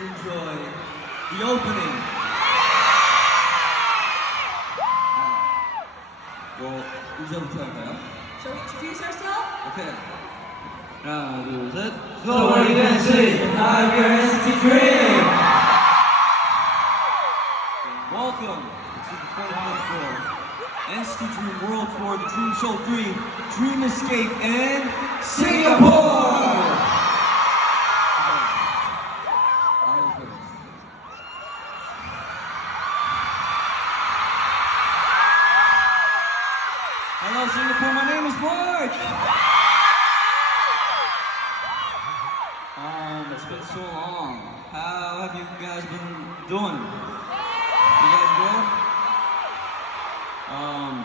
enjoy the opening. 뭐 인사부터 할까요? Shall we introduce ourselves? 오케이. 하나, 둘, 셋. So what are you gonna say? I'm your NCT Dream! Welcome to the 45th floor. NCT Dream World Tour, the Dream Show 3, Dream Escape in Singapore! Hello Singapore, my name is Mark! It's been so long. How have you guys been doing? You guys good?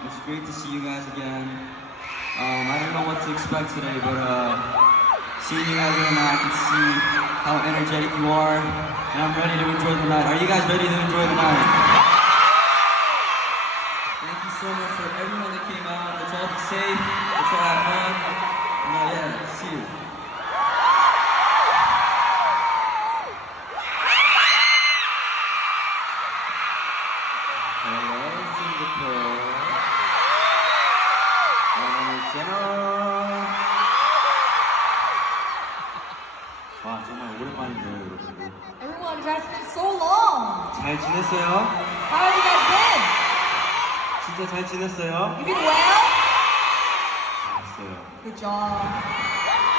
It's great to see you guys again. I don't know what to expect today, but seeing you guys right now, I can see how energetic you are, and I'm ready to enjoy the night. Are you guys ready to enjoy the night? Thank you so much for everyone that came out. Let's all be safe. Let's all have fun. And yeah, see you. Hello, Singapore. My name is General. 와, 정말 오랜만이네요, 여러분들. Everyone, it has been so long. 잘 지냈어요? How have you guys been? 진짜 잘 지냈어요? You been well? 잘했어요. Good job.